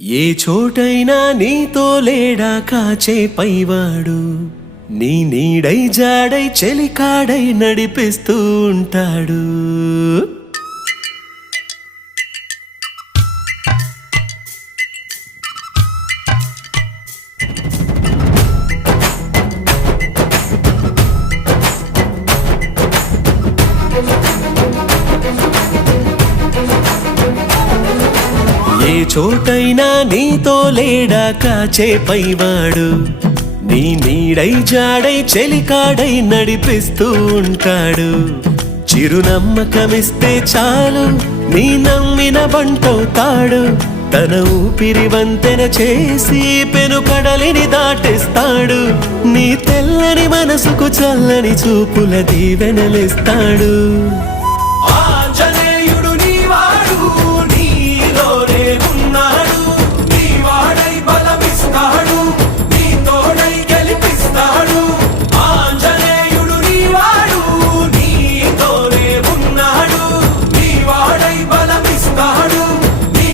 ఏ చోటైనా నీతో లేడా కాచే పైవాడు, నీ నీడై జాడై చెలికాడై నడిపిస్తూ ఉంటాడు. ఏ చోటైనా నీతో లేడా కాచే పైవాడు, నీ నీడై జాడై చెలికాడై నడిపిస్తూ ఉంటాడు. చిరునమ్మకమిస్తే చాలు నీ నమ్మిన బంటవుతాడు. తన ఊపిరి వంతెన చేసి పెను కడలిని దాటిస్తాడు. నీ తెల్లని మనసుకు చల్లని చూపుల దీవెనలిస్తాడు.